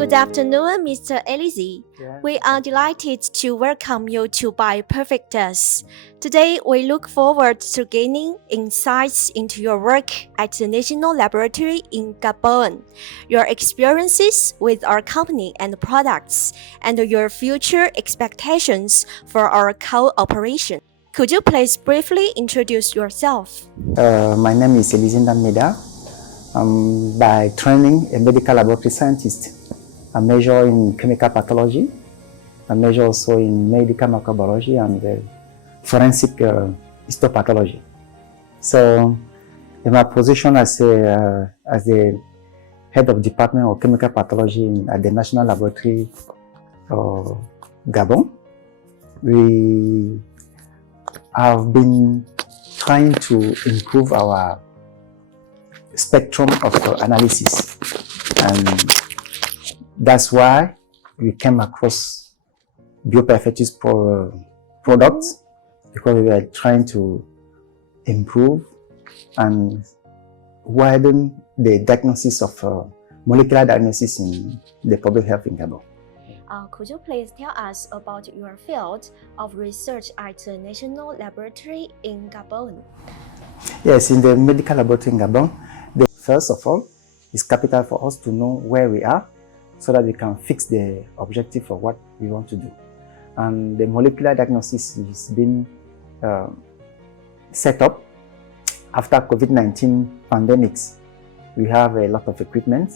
Good afternoon, Mr. Élisée. Yeah. We are delighted to welcome you to BioPerfectus. Today, we look forward to gaining insights into your work at the National Laboratory in Gabon, your experiences with our company and products, and your future expectations for our cooperation. Could you please briefly introduce yourself? My name is Élisée Ndam I'm by training a medical laboratory scientist. I major in chemical pathology. I major also in medical microbiology and forensic histopathology. So, in my position as the head of Department of Chemical Pathology at the National Laboratory of Gabon, we have been trying to improve our spectrum of analysis, and that's why we came across BioPerfectus products, because we are trying to improve and widen the diagnosis of molecular diagnosis in the public health in Gabon. Could you please tell us about your field of research at the National Laboratory in Gabon? Yes, in the medical laboratory in Gabon, first of all, it's capital for us to know where we are so that we can fix the objective for what we want to do. And the molecular diagnosis is being set up after COVID-19 pandemics. We have a lot of equipment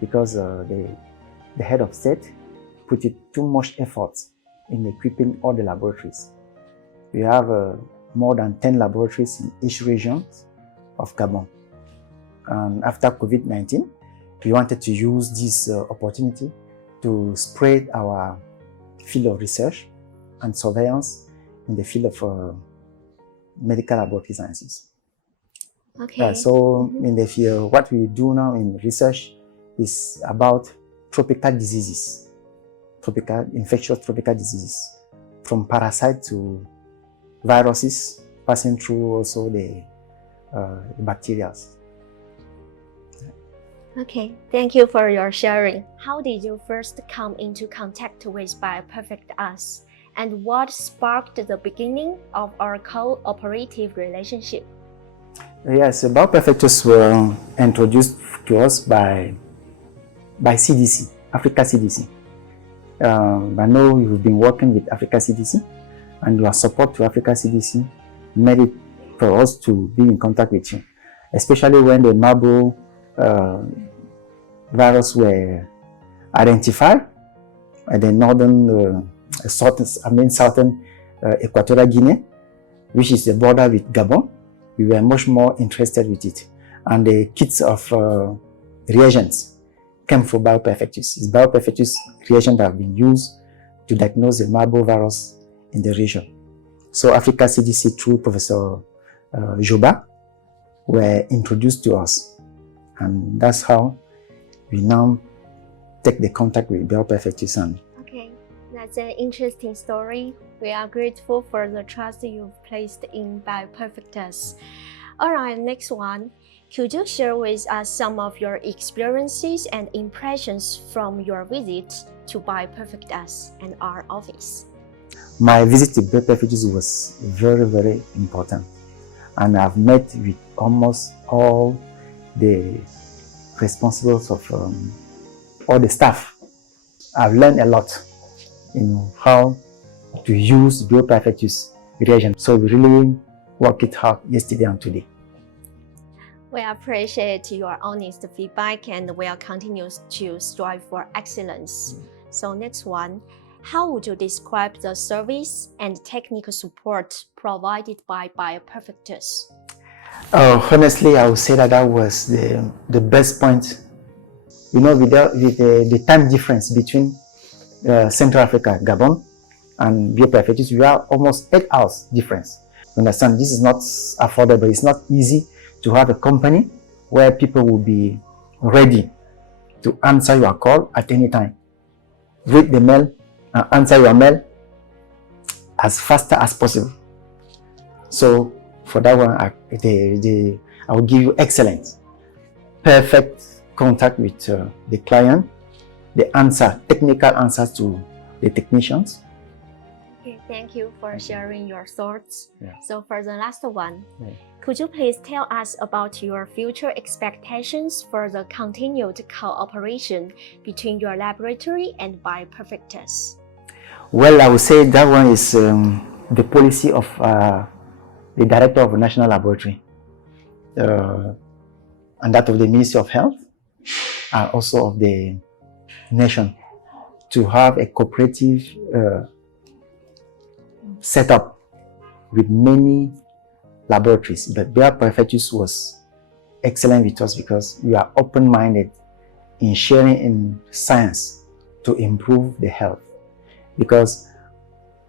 because the head of state put too much effort in equipping all the laboratories. We have more than 10 laboratories in each region of Gabon. And after COVID-19, we wanted to use this opportunity to spread our field of research and surveillance in the field of medical laboratory sciences. Okay. So in the field, what we do now in research is about tropical diseases, infectious tropical diseases, from parasites to viruses, passing through also the bacteria. Okay, thank you for your sharing. How did you first come into contact with BioPerfectus, and what sparked the beginning of our cooperative relationship? Yes, BioPerfectus were introduced to us by CDC, Africa CDC. I know you've been working with Africa CDC, and your support to Africa CDC made it for us to be in contact with you, especially when the Marburg virus were identified at the northern, southern Equatorial Guinea, which is the border with Gabon. We were much more interested with it, and the kits of reagents came from BioPerfectus. It's BioPerfectus reagents that have been used to diagnose the Marburg virus in the region. So Africa CDC through Professor Joba were introduced to us, and that's how we now take the contact with BioPerfectus. Okay, that's an interesting story. We are grateful for the trust you've placed in BioPerfectus. All right, next one. Could you share with us some of your experiences and impressions from your visit to BioPerfectus and our office? My visit to BioPerfectus was very, very important, and I've met with almost all the responsibles of all the staff. I've learned a lot in how to use BioPerfectus reagent. So we really worked it hard yesterday and today. We appreciate your honest feedback and will continue to strive for excellence. So next one, how would you describe the service and technical support provided by BioPerfectus? Honestly, I would say that was the best point. You know, with the time difference between Central Africa, Gabon, and BioPerfectus, we are almost 8 hours difference. You understand, this is not affordable. It's not easy to have a company where people will be ready to answer your call at any time. Read the mail and answer your mail as fast as possible. So for that one, I will give you excellent, perfect contact with the client the answer, technical answers to the technicians. Okay, thank you for sharing your thoughts. Yeah. So for the last one, Yeah. could you please tell us about your future expectations for the continued cooperation between your laboratory and BioPerfectus? Well, I would say that one is the policy of the Director of the National Laboratory and that of the Ministry of Health and also of the nation to have a cooperative setup with many laboratories. But BioPerfectus was excellent with us because we are open-minded in sharing in science to improve the health. Because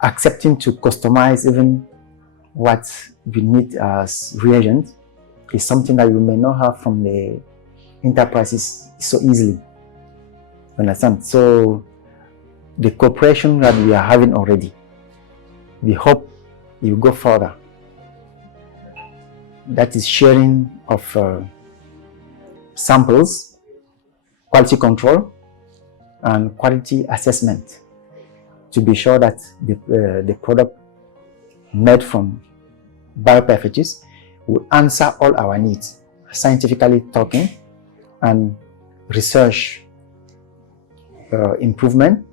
accepting to customize even what we need as reagents is something that you may not have from the enterprises so easily. You understand? So the cooperation that we are having already, we hope it will go further. That is sharing of samples, quality control, and quality assessment to be sure that the product made from BioPerfectus will answer all our needs, scientifically talking, and research improvement.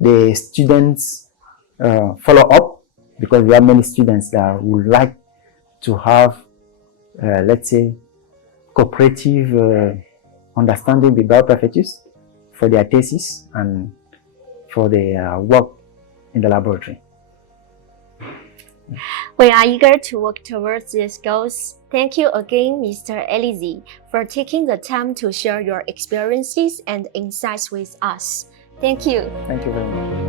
The students follow up because we have many students that would like to have, let's say, cooperative understanding with BioPerfectus for their thesis and for their work in the laboratory. We are eager to work towards these goals. Thank you again, Mr. Élisée, for taking the time to share your experiences and insights with us. Thank you. Thank you very much.